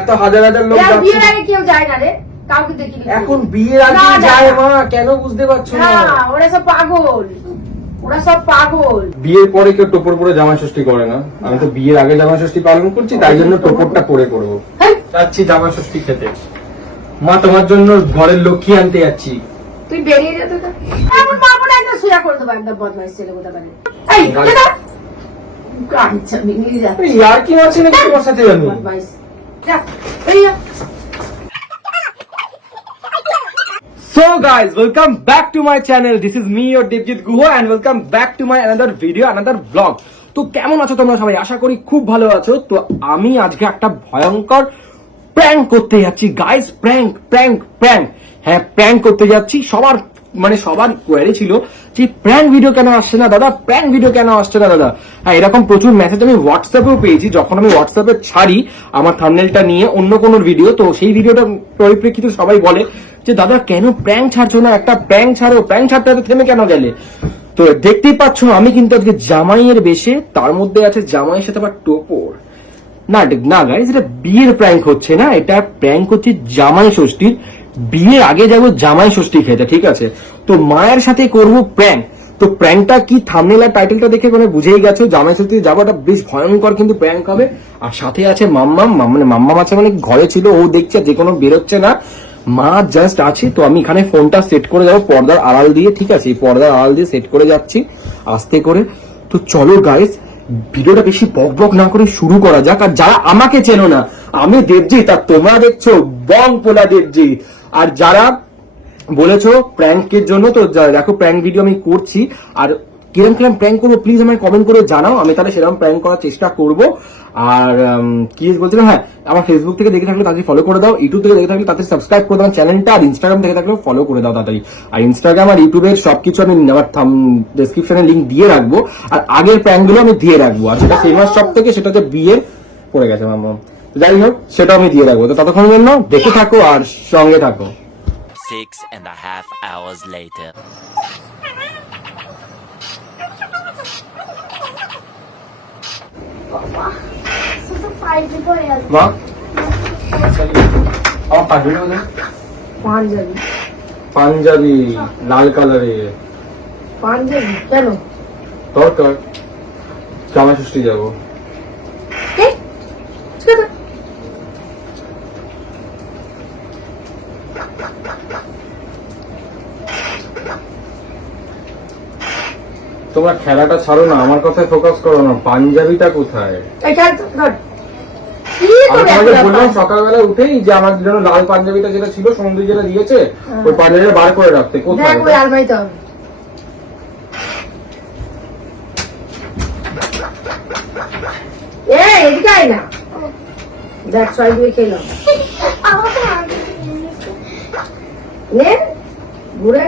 এত হাজার হাজার লোক বিয়ের আগে কেউ যায় না রে, কাউকে দেখিনি। এখন বিয়ের আগে যায় মা, কেন বুঝতে পারছো না? ওরা সব পাগল, ওরা সব পাগল। বিয়ের পরে কেউ টোপর পরে জামাই ষষ্ঠী করে না। আমি তো বিয়ের আগে জামাই ষষ্ঠী পালন করছি, তাই জন্য টোপরটা পরে করবো। যাচ্ছি জামাই ষষ্ঠী খেতে। মা তোমার জন্য ঘরের লক্ষ্মী আনতে যাচ্ছি। তুই বেরিয়ে যেতে তো। এমন পাবো না, একটা সুয়া করে দেবো, একদম বদমাইশ ছেলে কোথা পারে। এই দাদা গাড়ি চাবি নিয়ে যা। ইয়ার কি আছে নাকি তোমার সাথে? আমি বদমাইশ যা, এই যা। So guys, welcome back to my channel. This is me, your Devjit Guho, and welcome back to my another video, another vlog. তো কেমন আছো তোমরা সবাই? আশা করি খুব ভালো আছো। তো আমি আজকে একটা ভয়ঙ্কর প্র্যাঙ্ক করতে যাচ্ছি গাইস। প্র্যাঙ্ক হ্যাঁ, প্র্যাঙ্ক করতে যাচ্ছি। সবার কোয়ারি ছিল যে প্র্যাঙ্ক ভিডিও কেন আসছে না দাদা, প্র্যাঙ্ক ভিডিও কেন আসছে না দাদা। হ্যাঁ, এরকম প্রচুর মেসেজ আমি হোয়াটসঅ্যাপেও পেয়েছি। যখন আমি হোয়াটসঅ্যাপে ছাড়ি আমার থাম্বনেলটা নিয়ে অন্য কোনো ভিডিও, তো সেই ভিডিওটা পরিপ্রেক্ষিতে সবাই বলে যে দাদা কেন প্র্যাঙ্ক ছাড়ছো না, একটা প্র্যাঙ্ক ছাড়ো, প্র্যাঙ্ক ছাড়তে এত থেমে কেন গেলে। তো দেখতেই পাচ্ছ আমি কিন্তু আজকে জামাইয়ের বেশে, তার মধ্যে আছে জামাইয়ের সাথে আবার টোপর। না গাইস, এটা বিয়ের প্র্যাঙ্ক হচ্ছে না, এটা প্র্যাঙ্ক হচ্ছে জামাই ষষ্ঠীর। বিয়ের আগে যাবো জামাই ষষ্ঠী খেতে, ঠিক আছে? তো মায়ের সাথে করবো প্র্যাঙ্ক। তো প্র্যাঙ্কটা কি থাম্বনেল আর টাইটেলটা দেখে মানে বুঝেই গেছো, জামাই ষষ্ঠী যাবো, এটা বেশ ভয়ঙ্কর কিন্তু প্র্যাঙ্ক হবে। আর সাথে আছে মাম্মাম আছে, মানে ঘরে ছিল, ও দেখছে যে কোনো বেরোচ্ছে না, মা জাস্ট আছে। তো আমি এখানে ফোনটা সেট করে যাবো পর্দার আড়াল দিয়ে, ঠিক আছে? এই পর্দার আড়াল দিয়ে সেট করে যাচ্ছি আস্তে করে। তো চলো গাইস, ভিডিওটা বেশি বক না করে শুরু করা যাক। আর যারা আমাকে চেনো না, আমি দেবজিৎ, আর তোমরা দেখছো বং পোলা দেবজিৎ। আর যারা বলেছো প্র্যাঙ্কের জন্য, তো দেখো প্র্যাঙ্ক ভিডিও আমি করছি। আর কিরম প্র্যাঙ্ক করবো প্লিজ আমায় কমেন্ট করে জানাও, আমি তাহলে সেরকম প্র্যাঙ্ক করার চেষ্টা করব। আর কি বলছিলাম, হ্যাঁ, আমার ফেসবুক থেকে দেখে থাকলে তাড়াতাড়ি ফলো করে দাও, ইউটিউব থেকে দেখে থাকলে তাড়াতাড়ি সাবস্ক্রাইব করে দাও চ্যানেলটা, আর ইনস্টাগ্রাম থেকে থাকলে ফলো করে দাও তাড়াতাড়ি। আর ইনস্টাগ্রাম আর ইউটিউবের সবকিছু আমি আমার ডেসক্রিপশনে লিঙ্ক দিয়ে রাখবো, আর আগের প্র্যাঙ্ক গুলো আমি দিয়ে রাখবো। আর সেটা ফেমাস সব থেকে, সেটা হচ্ছে বিয়ের পড়ে গেছে মামা, যাই হোক সেটা আমি দিয়ে রাখবো। তো ততক্ষণের জন্য দেখে থাকো আর সঙ্গে থাকো। 6.5 hours later. মা আমার পাঞ্জাবি বলে, পাঞ্জাবি লাল কালারের পাঞ্জাবি কেন দরকার, জামাই ষষ্ঠী যাবো। তোমরা খেলাটা ছাড়ো না, আমার কথায় ফোকাস করো না। পাঞ্জাবিটা কোথায়? আমি তোমাকে বললাম সকালবেলা উঠেই যে আমার জন্য লাল পাঞ্জাবিটা যেটা ছিল সমুদ্রী যেটা দিয়েছে, ওই পাঞ্জাবিটা বার করে রাখতে। কোথায়? এদিকে আয় না, দেখ ছয় দিয়ে খেলাম নে ঘুরে।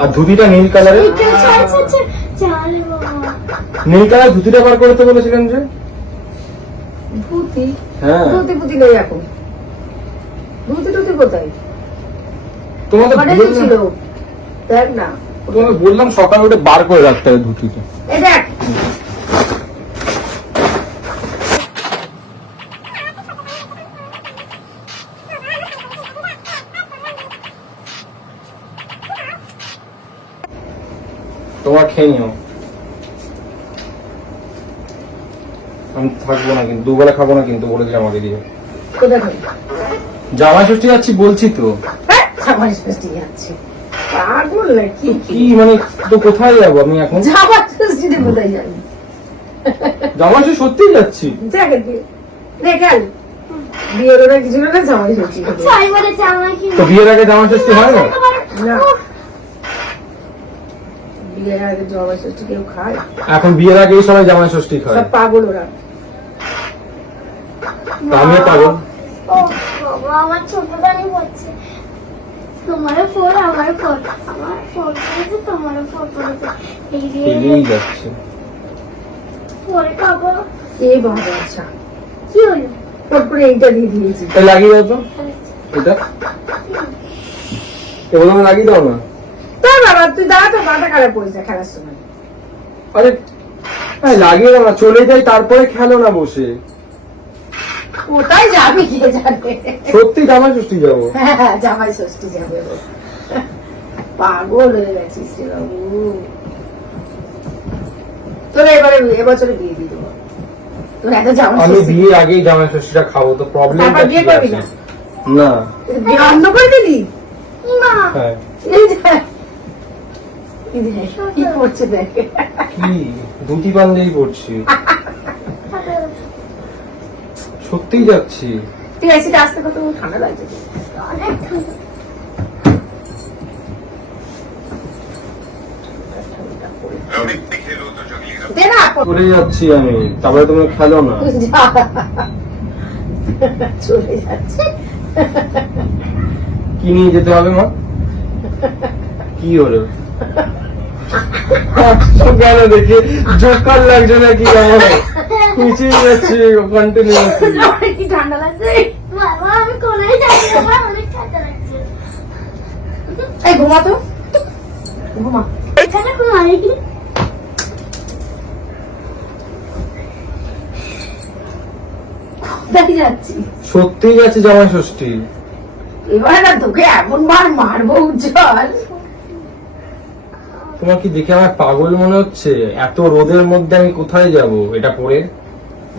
আর ধুতিটা নীল কালারের, নীল কালার ধুতিটা বার করতে বলেছিলেন যে। ধুতি? হ্যাঁ, ধুতি নেই এখন। ধুতি কোথায়? তোমাদের ছিল দেখ না, তোমাকে বললাম সকালে উঠে বার করে রাখতে হবে ধুতিটা। এই দেখ তোমার খেয়ে নিও, আমি থাকবো না কিন্তু, দুবেলা খাবো না কিন্তু, বলে দিলে আমাকে দিয়ে। জামাই ষষ্ঠী যাচ্ছি বলছি তো। জামাই ষষ্ঠী যাচ্ছে পাগল নাকি? কি মানে, তো কোথায় যাবো আমি এখন? জামাই ষষ্ঠীতে কোথায় যাবি? জামাই ষষ্ঠী সত্যিই যাচ্ছি। দেখেন বিয়ের ওরা কিছু না, জামাই ষষ্ঠী। তো বিয়ের আগে জামাই ষষ্ঠী হয় না? বিয়ের আগে জামাই ষষ্ঠী কেউ খায়? এখন বিয়ের আগে এই সময় জামাই ষষ্ঠী খায়। সব পাগল ওরা। আমিও পাগল। আমার ছোট দানি হচ্ছে, তোমার ফোন আমার ফোন, আমার ফোন করেছে তোমার ফোন করেছে, এই যাচ্ছে পরে খাবো। এই বাবা, আচ্ছা কি হলো? তারপরে এইটা দিয়ে দিয়েছি, লাগিয়ে দাও তো, এটা এগুলো লাগিয়ে দাও না। তোর বাবা তুই দাঁড়া, তোর মাথা খারাপ করিস না খেলার সময়। আরে লাগিয়ে দাও না, চলে যাই তারপরে খেলো না বসে। কোথায় যাবি কে জানে? সত্যি জামাই ষষ্ঠী যাবো। হ্যাঁ, জামাই ষষ্ঠী যাবে। পাগল হয়ে গেছিস রে বাবু। তোর এবছরে বিয়ে দিয়ে দেবো। তোর এত জামাই আমি ষষ্ঠী বিয়ে আগেই জামাই ষষ্ঠীটা খাবো, তো প্রবলেম তারপর বিয়ে করবি না? না। বিয়ে বন্ধ করে দিলি? না হ্যাঁ, এই দেখ, এই দেখ, কি করছে দেখ। কি ধুতি পাঞ্জাবি পরছি, সত্যিই যাচ্ছি। তুই এসিটা আসতে কত ঠান্ডা লাগছে। অনেক ঠান্ডা। দে না, চলে যাচ্ছি আমি, তারপরে তুমি খেলো না। যা। চলে যাচ্ছে। কি নিয়ে যেতে হবে মা? কি হলো? গেল দেখে জোকার লাগছে নাকি আমার? খুঁচিয়ে যাচ্ছি কন্টিনিউয়াসলি। আমার কি ঠান্ডা লাগছে। বাবা আমি কোথায় যাই, আমার অনেক ঠান্ডা লাগছে। এই ঘুমা তো, ঘুমা। এখানে ঘুমাই। দেখে যাচ্ছি। সত্যিই যাচ্ছি জামাই ষষ্ঠী। এবার না তোকে এমন মার মারবো উজ্জ্বল। তোমার কি দেখে আমার পাগল মনে হচ্ছে? এত রোদের মধ্যে আমি কোথায় যাব এটা পরে?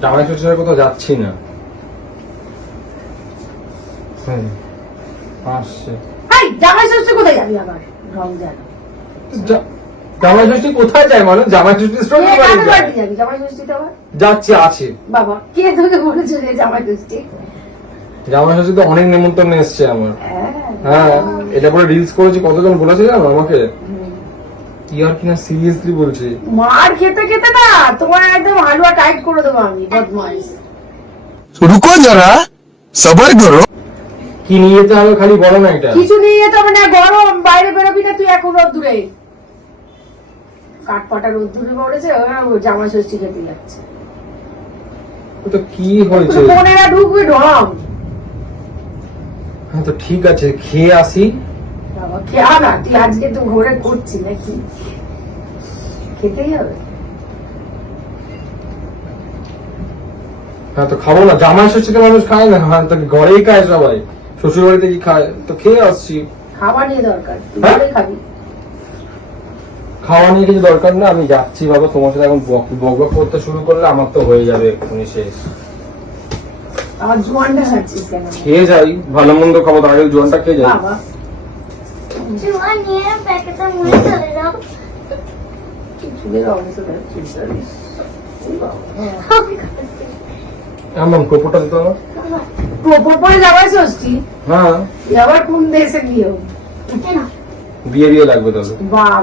জামাই ষষ্ঠীর কোথাও যাচ্ছি না। আসছে এই জামাই ষষ্ঠী কোথায় যাবি আবার? রমজান। জামাই ষষ্ঠী কোথায় যায় মানুষ? জামাই ষষ্ঠী তুই শ্বশুর বাড়ি কাদের যায়। বাড়িতে যাবি জামাই ষষ্ঠীতে আবার? যাচ্ছি, আছে বাবা কে তোকে বলেছে যে জামাই ষষ্ঠী? জামাই ষষ্ঠী তো অনেক নেমন্তন্ন এসছে আমার। হ্যাঁ। হ্যাঁ, এটা পরে রিলস করেছি, কতজন বলেছে জানো আমাকে? কি আর কিনা সিরিয়াসলি বলছি। মার খেতে খেতে না তোমার একদম হালুয়া টাইট করে দেবো আমি, বদমাইশ। रुको जरा सबर करो। কি নিয়ে যেতে হবে খালি বলো না এটা। কিছু নিয়ে যেতে হবে না, গরম, বাইরে বেরোবি না তুই এখন রোদ্দুরে। কাঠপাটা রোদ্দুরে পড়েছে, জামাই ষষ্ঠী খেতে যাচ্ছে। তো কি হয়েছে? বোনেরা ঢুকবে ঢং। হ্যাঁ, তো ঠিক আছে, খেয়ে আসি। বাবা খেয়া না, তুই আজকে তো ঘরে করছি নাকি? খেতেই হবে। হ্যাঁ, তো খাবো না? জামাই ষষ্ঠীতে মানুষ খায় না? হ্যাঁ, তো ঘরেই খায় সবাই, শ্বশুর বাড়িতে কি খায়? তো খেয়ে আসছি। খাওয়া নিয়ে দরকার, তুই হ্যাঁ? ঘরে খাবি। খাওয়া নিয়ে কিছু দরকার না, আমি যাচ্ছি বাবা। তোমার সাথে এখন বক বক করতে শুরু করলে আমার তো হয়ে যাবে এক্ষুনি শেষ। আমার জোয়ানটা খাচ্ছিস কেন? খেয়ে যাই, ভালো মন্দ খাবো, তার আগে জোয়ানটা খেয়ে যাই। বাবা চুয়া নিয়ে প্যাকেটটা মুড়ে চলে যাও। চুলের অবস্থা দেখ, চুল দাঁড়ি। ওই বাবা, হ্যাঁ। আমি খাচ্ছি। এমন টোপোটা দিতে হবে। টোপর পরে জামাই ষষ্ঠী? হ্যাঁ, তুই আবার কোন দেশে গিয়ে? কেন? বিয়ে বিয়ে লাগবে তাহলে। বাপ,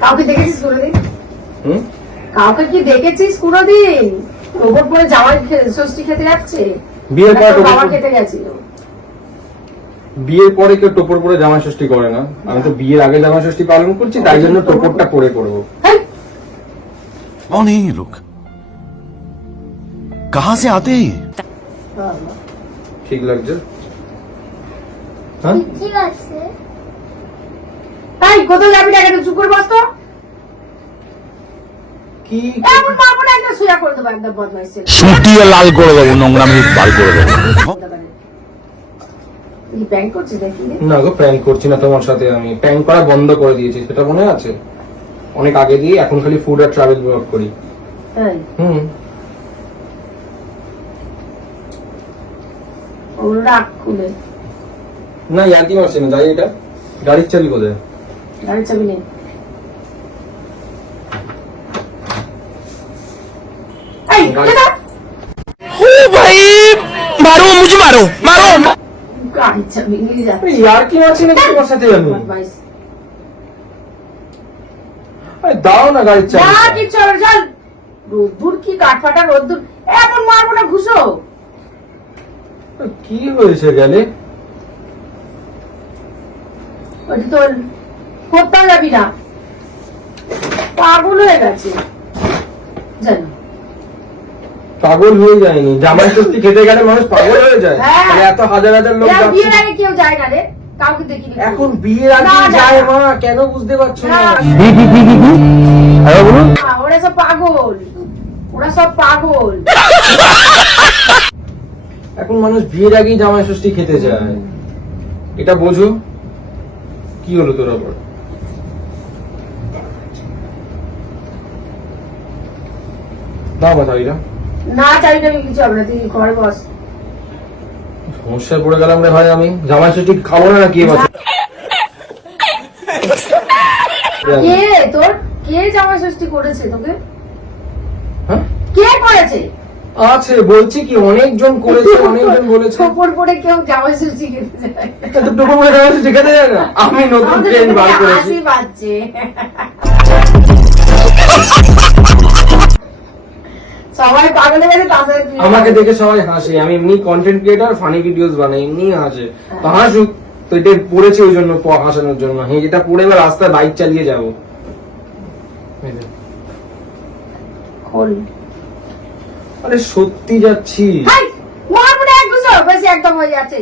কাউকে দেখেছিস কোনোদিন? হুম, কাউকে কি দেখেছিস কোনোদিন টোপর পরে জামাই ষষ্ঠী খেতে যাচ্ছে? বিয়ের পরে তোর বাবা টোপর- খেতে গেছিল। বিয়ের পরে কেউ টোপর পরে জামাই ষষ্ঠী করে না। আমি তো বিয়ের আগে জামাই ষষ্ঠী পালন করছি, তাই জন্য টোপরটা পরে করবো। হেই, कौन है ये लोग? कहां से आते हैं ये? বাবা, ঠিক লাগছে? হ্যাঁ, ঠিক আছে। তাই কোথায় যাবি না? একটু চুপ করে বস তো। কি এমন পাবো না, একটা শুয়া করে দেবো, একদম বদমাইশ ছেলে। সুটিয়ে লাল করে দেবো, নোংরামি বার করে দেবো। তুই প্যাং করছিস নাকি রে? না গো, প্র্যাঙ্ক করছি না তোমার সাথে। আমি প্র্যাঙ্ক করা বন্ধ করে দিয়েছি, সেটা মনে আছে? অনেক আগে দিয়ে এখন খালি ফুড আর ট্রাভেল ব্লগ করি। তাই হুম, ওগুলো রাখ খুলে। না ইয়ার্কি মারছি না। যাই, এটা গাড়ির চাবি কোথায়? গাড়ির চাবি নেই। এই, দাদা, मारो मुझे, मारो मारो। গাড়ির চাবি নিয়ে যা। ইয়ার্কি মারছি না তোমার সাথে আমি। বদমাইশ। আরে দাও না গাড়ির যা, চাবি। কিচ্ছু হবে না, চল। রোদ্দুর কি কাঠফাটা রোদ্দুর, এমন মারবো না, ঘুষো। কি হয়েছে গেলে? ওটা তোর কোথাও যাবি না, পাগল হয়ে গেছে জানো। পাগল হয়ে যায়নি, জামাই ষষ্ঠী খেতে গেলে মানুষ পাগল হয়ে যায়। হ্যাঁ। মানে এত হাজার হাজার লোক এরা যাচ্ছে। বিয়ের আগে কেউ যায় না রে। কাউকে দেখিনি। এখন বিয়ের আগে না, না, যায় না। মা, কেন বুঝতে পারছো না? না। আরে বলুন। না, ওরা সব পাগল, ওরা সব পাগল। এখন মানুষ বিয়ের আগেই জামাই ষষ্ঠী খেতে যায়, এটা বোঝো। কি হলো তোর আবার? দাও বাতাবিরা। না চাই না কিছু হবে না, তুই ঘরে বস। সমস্যায় পড়ে গেলাম রে ভাই, আমি জামাই ষষ্ঠী খাবো না কি বছর? কে তোর, কে জামাই ষষ্ঠী করেছে তোকে? হ্যাঁ? কে করেছে? আছে, বলছি কি অনেকজন করেছে, অনেকজন বলেছে। খবর পড়ে কেউ জামাই ষষ্ঠী খেতে যায়? তো টোপো করে জামাই ষষ্ঠী খেতে যায় না? আমি নতুন আমাদের ট্রেন্ড বার এখানে করেছি। হাসি পাচ্ছে। সবাই পাগল হয়ে গেছে, তাদের আমাকে দেখে সবাই হাসে, আমি এমনি কন্টেন্ট ক্রিয়েটর, ফানি ভিডিওস বানাই, এমনি হাসে। তো হাসুক, তো এটা পড়েছে ওই জন্য, হাসানোর জন্য। হ্যাঁ, এটা পড়ে এবার রাস্তায় বাইক চালিয়ে যাবো। খোল। আরে সত্যি যাচ্ছি। হাই, মার মনে এক বছর বেশি একদম হয়ে যাচ্ছে।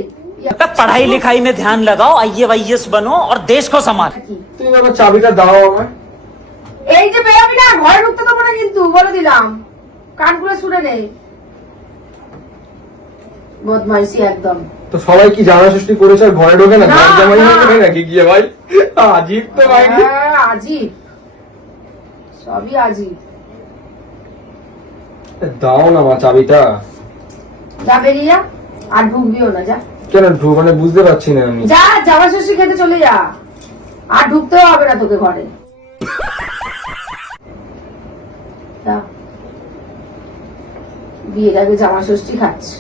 पढ़ाई लिखाई में ध्यान लगाओ, IAS बनो और देश को संभालो। তুমি আমার চাবিটা দাও আমার। এই যে বেরোবি না, ঘরে ঢুকতে দেবো না কিন্তু, বলে দিলাম। কানগুলো শুনে নে। বদমাইশি একদম। তো সবাই কি জামাই ষষ্ঠী করেছে আর ঘরে ঢোকে না? না, ঘর জামাই না। ঢোকে নাকি গিয়ে ভাই? আজিব তো ভাই। হ্যাঁ, আজিব, সবই আজিব। দাও না মা চাবিটা। যা বেরিয়ে যা, আর ঢুকবিও না, যা কেন মানে বুঝতে পারছি না আমি। যা, জামা ষষ্ঠী খেতে চলে যা, আর ঢুকতেও হবে না তোকে ঘরে। যা। বিয়ের আগে জামা ষষ্ঠী খাচ্ছে,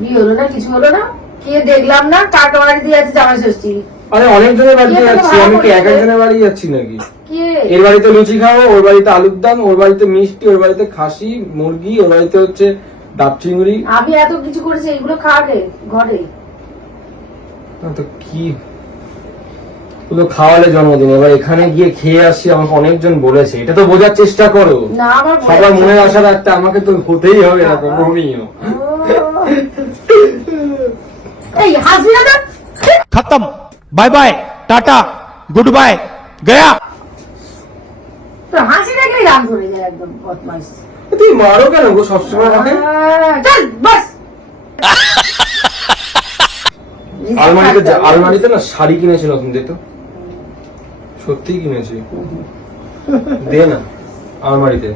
বিয়ে হলো না, কিছু হলো না, কে দেখলাম না, কার বাড়ি দিয়ে আছে জামা ষষ্ঠী? আরে অনেকজনের বাড়িতে কে তোকে যাচ্ছি, ভাড়া আমি কি এক করেছে? একজনের বাড়ি যাচ্ছি নাকি? কে? এর বাড়িতে লুচি খাবো, ওর বাড়িতে আলুর দম, ওর বাড়িতে মিষ্টি, ওর বাড়িতে খাসি মুরগি, ওর বাড়িতে হচ্ছে ডাব চিংড়ি। আমি এত কিছু করেছি, এগুলো খাওয়ালে ঘরে? না তো কি, শুধু খাওয়ালে জন্মদিন, এবার এখানে গিয়ে খেয়ে আসছি, আমাকে অনেকজন বলেছে। এটা তো বোঝার চেষ্টা করো। না, আমার সবার মনে আশা রাখতে আমাকে তো হতেই হবে এরকম রোমিও। এই হাসবি না তো? खत्म bye bye tata good bye गया। তো হাসি দেখলেই রাগ ধরে যায়, একদম বদমাইশ। তুই মারো কেন গো সবসময় আমাকে? চল বাস। আলমারিতে না শাড়ি কিনেছি নতুন, দে তো। সত্যি কিনেছি, দে না আলমারিতে।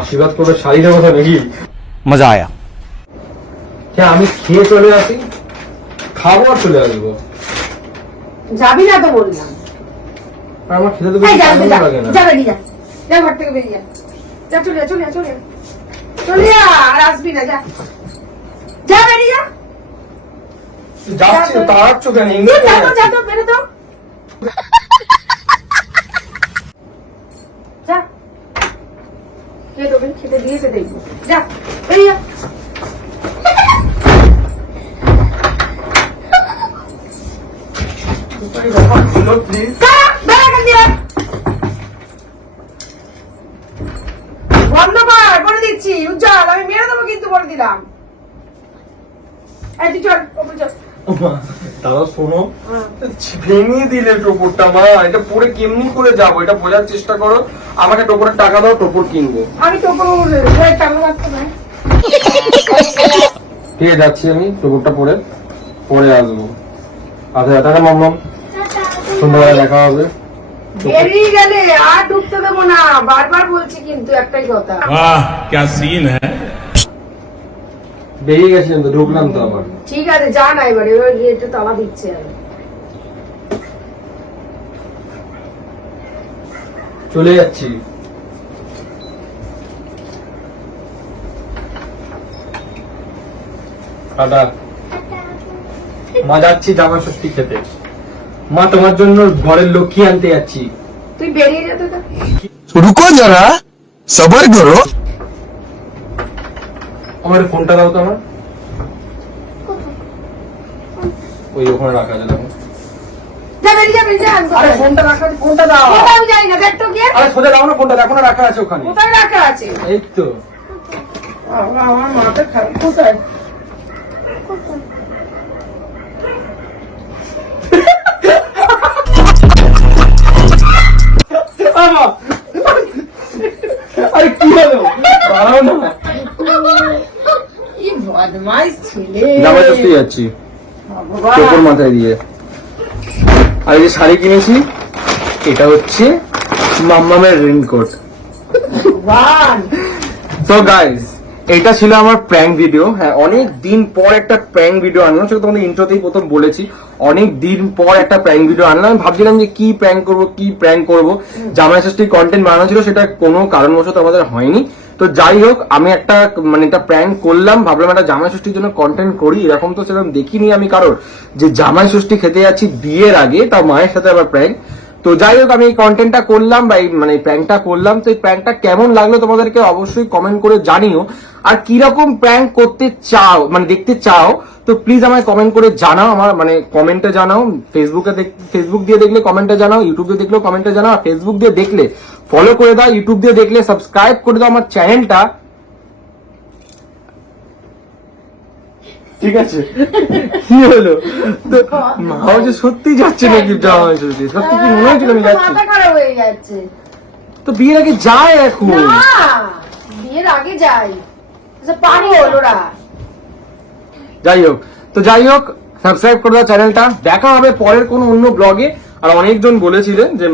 আশীর্বাদ করবে শাড়ির কথা নাকি? मजा आया। হ্যাঁ, আমি খেয়ে চলে আসি, খাবো আর চলে আসবো। যাবি না তো বললাম। আর আমার খেতে তো এই বেশি যা, টাইমও যা, লাগে না। যা বেরিয়ে যা, যা ঘর থেকে বেরিয়ে যা, যা চলে যা, চলে যা, চলে যা, চলে যা, আর আসবি না, যা, যা বেরিয়ে যা। যাচ্ছি তো, তাড়াচ্ছ কেন? তুই যা তো, যা তো, বেরো তো, যা। কে তোকে খেতে দিয়েছে দেখবো, যা বেরিয়ে যা। প্লিজ। দাঁড়া, দাঁড়া এখান দিয়ে। বন্ধ কর, বলে দিচ্ছি উজ্জ্বল, আমি মেরে দেবো কিন্তু, বলে দিলাম। এই তুই চল, ওপরে চল। দাদা শোনো, ভেঙে দিলে টোপরটা মা, এটা পরে কেমনি করে যাবো, এটা বোঝার চেষ্টা করো। আমাকে টোপরের টাকা দাও, টোপর কিনবো। আমি তো টাকা রাখতে না। ঠিক আছে, যাচ্ছি আমি, টোপরটা পরে আসবো। আচ্ছা টাকা মামলাম, সন্ধ্যাবেলা দেখা হবে। বেরিয়ে গেলে আর ঢুকতে দেবো না, বারবার বলছি কিন্তু একটাই কথা। वाह क्या सीन है। বেরিয়ে গেছিলাম তো, ঢুকলাম তো আবার। ঠিক আছে, যা না এবারে, এবার গেটে তালা দিচ্ছে। চলে যাচ্ছি। টাটা মা, যাচ্ছি জামা ষষ্ঠী খেতে। মা তোমার জন্য ঘরের লক্ষ্মী আনতে যাচ্ছি। তুই বেরিয়ে যেতে তো। रुको जरा सबर करो। আমার ফোনটা দাও তো আমার। ওই ওখানে রাখা আছে, দেখো। যা বেরিয়ে যা বেরিয়ে যা আমি আরে কোথায়? ফোনটা রাখা আছে, ফোনটা দাও। কোথায় আমি জানি না দেখ তো গিয়ে আরে সোজা দাও না ফোনটা, দেখো না রাখা আছে ওখানে। কোথায় রাখা আছে এই তো। আমার মাথা খারাপ কোথায় বাবা! আরে কি হলো? দাঁড়াও না। কি বদমাইশ ছেলে জামা ষষ্ঠী যাচ্ছি ভগবান। চোখের মাথায় দিয়ে। আর এই যে শাড়ি কিনেছি, এটা হচ্ছে মাম্মামের রেইনকোট। ভগবান সো গাইস, এটা ছিল আমার প্র্যাঙ্ক ভিডিও। হ্যাঁ, অনেক দিন পর একটা প্র্যাঙ্ক ভিডিও আনলাম, সেটা তোমাদের ইন্ট্রোতেই প্রথম বলেছি। অনেক দিন পর একটা প্র্যাঙ্ক ভিডিও আনলাম। আমি ভাবছিলাম যে কি প্র্যাঙ্ক করব। জামাই ষষ্ঠীর কন্টেন্ট বানানো ছিল, সেটা কোনো কারণবশত আমাদের হয়নি। তো যাই হোক, আমি একটা একটা প্র্যাঙ্ক করলাম, ভাবলাম একটা জামাই ষষ্ঠীর জন্য কন্টেন্ট করি। এরকম তো সেরকম দেখিনি আমি কারোর, যে জামাই ষষ্ঠী খেতে যাচ্ছি বিয়ের আগে, তাও মায়ের সাথে আবার প্র্যাঙ্ক। তো যাই হোক, আমি এই কন্টেন্টটা করলাম বা এই প্র্যাঙ্কটা করলাম। তো এই প্র্যাঙ্কটা কেমন লাগলো তোমাদেরকে অবশ্যই কমেন্ট করে জানিও। আর কিরকম প্র্যাঙ্ক করতে চাও, দেখতে চাও, তো প্লিজ আমায় কমেন্ট করে জানাও। আমার কমেন্টে জানাও। ফেসবুক দিয়ে দেখলে কমেন্টে জানাও, ইউটিউব দিয়ে দেখলেও কমেন্টে জানাও। আর ফেসবুক দিয়ে দেখলে ফলো করে দাও, ইউটিউব দিয়ে দেখলে সাবস্ক্রাইব করে দাও আমার চ্যানেলটা। ঠিক আছে? কি হলো? তো মাও যে সত্যি যাচ্ছে নাকি জামাই ষষ্ঠী? সত্যি কি মনে হয়েছিল আমি যাচ্ছি? মাথা খারাপ হয়ে যাচ্ছে তো বিয়ের আগে যায় এখন। না বিয়ের আগে যাই পাগল ওরা যাই হোক, সাবস্ক্রাইব করে দাও চ্যানেলটা। দেখা হবে পরের কোনো অন্য ব্লগে। আর অনেকজন বলেছিলেন যে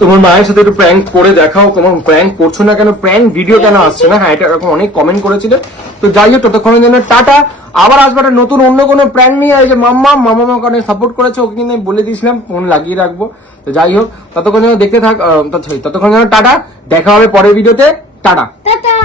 তোমার মায়ের সাথে একটু প্র্যাঙ্ক করে দেখাও, তোমার প্র্যাঙ্ক করছো না কেন, প্র্যাঙ্ক ভিডিও কেন আসছে না। হ্যাঁ, এটা এরকম অনেক কমেন্ট করেছিলেন। তো যাই হোক, ততক্ষণের জন্য টাটা। আবার আসবে একটা নতুন অন্য কোনো প্র্যাঙ্ক নিয়ে। এই যে মাম্মা আমাকে অনেক সাপোর্ট করেছে, ওকে কিন্তু আমি বলে দিয়েছিলাম ফোন লাগিয়ে রাখবো। তো যাই হোক, ততক্ষণ যেন দেখতে থাক, ততক্ষণ যেন টাটা। দেখা হবে পরের ভিডিওতে। টাটা। টাটা।